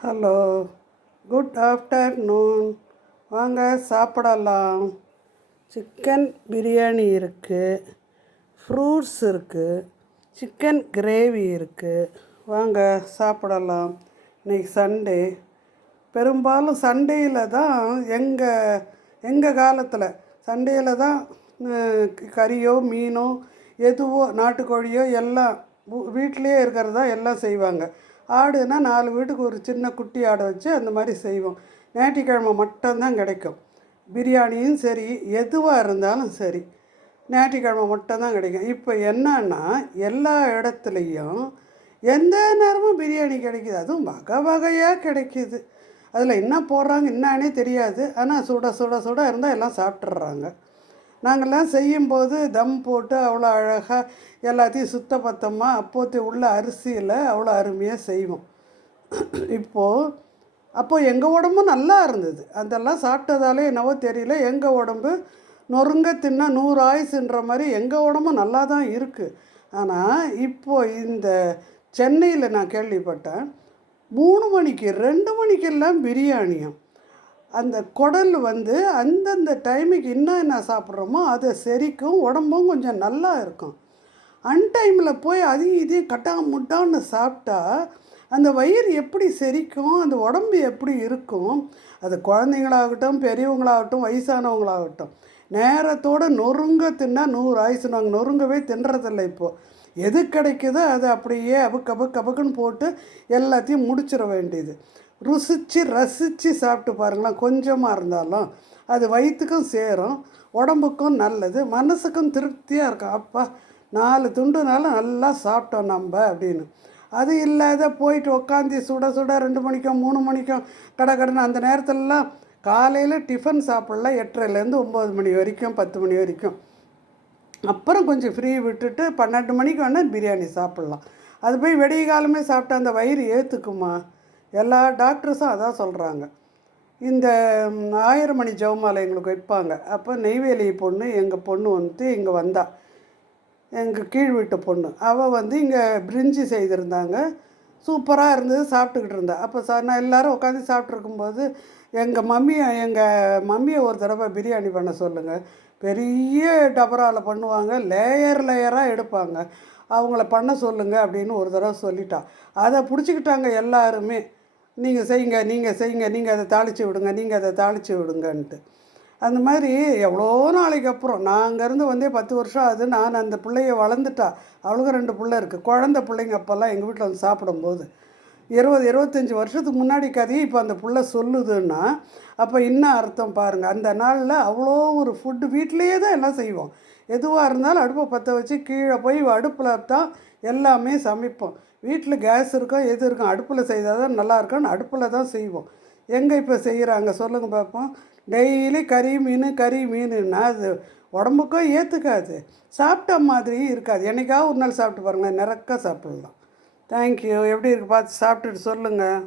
Hello, good afternoon. வாங்க சாப்பிடலாம். Chicken biryani இருக்குது, ஃப்ரூட்ஸ் இருக்குது, சிக்கன் கிரேவி இருக்குது. வாங்க சாப்பிடலாம். இன்றைக்கி சண்டே. பெரும்பாலும் சண்டேயில் தான் எங்கள் காலத்தில் சண்டேயில் தான் கறியோ மீனோ எதுவோ நாட்டுக்கோழியோ எல்லாம் வீட்டிலையே இருக்கிறதா எல்லாம் செய்வாங்க. ஆடுனா 4 வீட்டுக்கு ஒரு சின்ன குட்டி ஆடை வச்சு அந்த மாதிரி செய்வோம். ஞாயிற்றுக்கிழமை மட்டும்தான் கிடைக்கும். பிரியாணியும் சரி எதுவாக இருந்தாலும் சரி ஞாயிற்றுக்கிழமை மட்டும்தான் கிடைக்கும். இப்போ என்னன்னா எல்லா இடத்துலையும் எந்த நேரமும் பிரியாணி கிடைக்கிது. அதுவும் வகை வகையாக கிடைக்கிது. அதில் என்ன போடுறாங்க என்னானே தெரியாது. ஆனால் சுட சுட சுட இருந்தால் எல்லாம் சாப்பிட்றாங்க. நாங்கள்லாம் செய்யும்போது தம் போட்டு அவ்வளோ அழகாக எல்லாத்தையும் சுத்தபத்தமாக அப்போது உள்ள அரிசியில் அவ்வளோ அருமையாக செய்வோம். அப்போது எங்கள் உடம்பும் நல்லா இருந்தது. அதெல்லாம் சாப்பிட்டதாலே என்னவோ தெரியல, எங்கள் உடம்பு நொறுங்க தின்னா 100 ஆயுசுன்ற மாதிரி எங்கள் உடம்பும் நல்லா தான் இருக்குது. ஆனால் இப்போது இந்த சென்னையில் நான் கேள்விப்பட்டேன், 3 மணிக்கு 2 மணிக்கெல்லாம் பிரியாணியும். அந்த குடல் அந்தந்த டைமுக்கு என்ன சாப்பிட்றோமோ அதை செரிக்கும், உடம்பும் கொஞ்சம் நல்லா இருக்கும். அன்டைமில் போய் அதையும் இதையும் முட்டான்னு சாப்பிட்டா அந்த வயிறு எப்படி செரிக்கும், அந்த உடம்பு எப்படி இருக்கும்? அது குழந்தைங்களாகட்டும், பெரியவங்களாகட்டும், வயசானவங்களாகட்டும், நேரத்தோடு நொறுங்க தின்னா 100 ஆயுசு. நாங்கள் நொறுங்கவே தின்றதில்லை. இப்போது எது கிடைக்குதோ அதை அப்படியே அபுக்குன்னு போட்டு எல்லாத்தையும் முடிச்சிட வேண்டியது. ருசித்து ரசித்து சாப்பிட்டு பாருங்களேன். கொஞ்சமாக இருந்தாலும் அது வயிற்றுக்கும் சேரும், உடம்புக்கும் நல்லது, மனசுக்கும் திருப்தியாக இருக்கும். அப்பா 4 துண்டுனாலும் நல்லா சாப்பிட்டோம் நம்ம அப்படின்னு. அது இல்லாத போயிட்டு உக்காந்து சுட சுட 2 மணிக்கும் 3 மணிக்கும் கடைன்னு அந்த நேரத்துலலாம் காலையில் டிஃபன் சாப்பிடலாம். 8:30லேருந்து 9 மணி வரைக்கும், 10 மணி வரைக்கும். அப்புறம் கொஞ்சம் ஃப்ரீ விட்டுட்டு 12 மணிக்கு வேணால் பிரியாணி சாப்பிட்லாம். அது போய் வெடிய காலமே சாப்பிட்டா அந்த வயிறு ஏற்றுக்குமா? எல்லா டாக்டர்ஸும் அதான் சொல்கிறாங்க. இந்த 1000 மணி ஜெபமாலை எங்களுக்கு வைப்பாங்க. அப்போ நெய்வேலி பொண்ணு, எங்கள் பொண்ணு இங்கே வந்தா, எங்கள் கீழ் வீட்டு பொண்ணு. அவள் இங்கே பிரிஞ்சி செய்திருந்தாங்க. சூப்பராக இருந்தது, சாப்பிட்டுக்கிட்டு இருந்தா. அப்போ நான் எல்லோரும் உட்காந்து சாப்பிட்ருக்கும்போது எங்கள் மம்மியை ஒரு தடவை பிரியாணி பண்ண சொல்லுங்கள். பெரிய டபராவில் பண்ணுவாங்க, லேயராக எடுப்பாங்க, அவங்கள பண்ண சொல்லுங்கள் அப்படின்னு ஒரு தடவை சொல்லிட்டா. அதை பிடிச்சிக்கிட்டாங்க எல்லாருமே. நீங்கள் செய்யுங்க, நீங்கள் அதை தாளித்து விடுங்கன்ட்டு. அந்த மாதிரி எவ்வளோ நாளைக்கு அப்புறம் நான் அங்கேருந்து 10 வருஷம் ஆகுது. நான் அந்த பிள்ளைய வளர்ந்துட்டா. அவளுக்கு 2 பிள்ளை இருக்குது, குழந்த பிள்ளைங்க. அப்போல்லாம் எங்கள் வீட்டில் சாப்பிடும்போது 20-25 வருஷத்துக்கு முன்னாடி கதையை இப்போ அந்த பிள்ளை சொல்லுதுன்னா அப்போ இன்னும் அர்த்தம் பாருங்கள். அந்த நாளில் அவ்வளோ ஒரு ஃபுட்டு வீட்டிலையே தான் எல்லாம் செய்வோம். எதுவாக இருந்தாலும் அடுப்பை பற்ற வச்சு கீழே போய் அடுப்பில் தான் எல்லாமே சமைப்போம். வீட்டில் கேஸ் இருக்கும், எது இருக்கும், அடுப்பில் செய்தால் தான் நல்லா இருக்கும்னு அடுப்பில் தான் செய்வோம். எங்கே இப்போ செய்கிறாங்க சொல்லுங்கள் பார்ப்போம். டெய்லி கறி மீனுன்னா அது உடம்புக்கும் ஏற்றுக்காது, சாப்பிட்ட மாதிரியும் இருக்காது. என்றைக்காவது ஒரு நாள் சாப்பிட்டு பாருங்களேன், நிறக்க சாப்பிட்லாம். தேங்க்யூ. எப்படி இருக்குது பார்த்து சாப்பிட்டுட்டு சொல்லுங்கள்.